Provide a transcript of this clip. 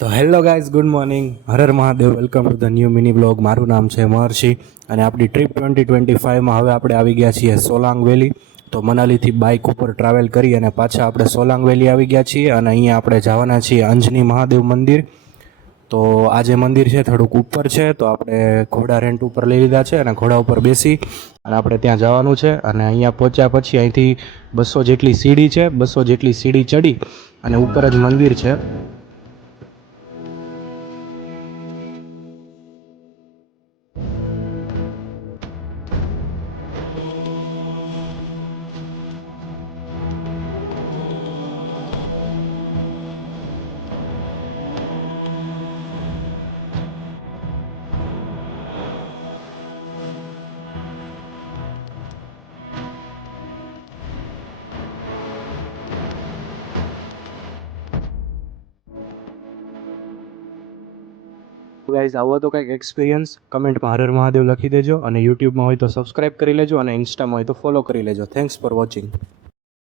તો hello guys, good morning, Har Har Mahadev, welcome to the new mini blog. મારું નામ છે મહર્ષિ અને આપણી ટ્રીપ 2025માં હવે આપણે આવી ગયા છીએ સોલાંગ વેલી. તો મનાલીથી બાઇક ઉપર ટ્રાવેલ કરી અને પાછા આપણે સોલાંગ વેલી આવી ગયા છીએ અને અહીંયા આપણે જવાના છીએ અંજની મહાદેવ મંદિર. તો આ જે મંદિર છે થોડુંક ઉપર છે, તો આપણે ઘોડા રેન્ટ ઉપર લઈ લીધા છે અને ઘોડા ઉપર બેસી અને આપણે ત્યાં જવાનું છે. અને અહીંયા પહોંચ્યા પછી અહીંથી 200 જેટલી સીડી છે, 200 જેટલી સીડી ચડી અને ઉપર જ મંદિર છે. ગાઈઝ, આવો તો કંઈક એક્સપિરિયન્સ કમેન્ટમાં હર હર મહાદેવ લખી દેજો અને યુટ્યુબમાં હોય તો સબસ્ક્રાઈબ કરી લેજો અને ઇન્સ્ટામાં હોય તો ફોલો કરી લેજો. Thanks for watching.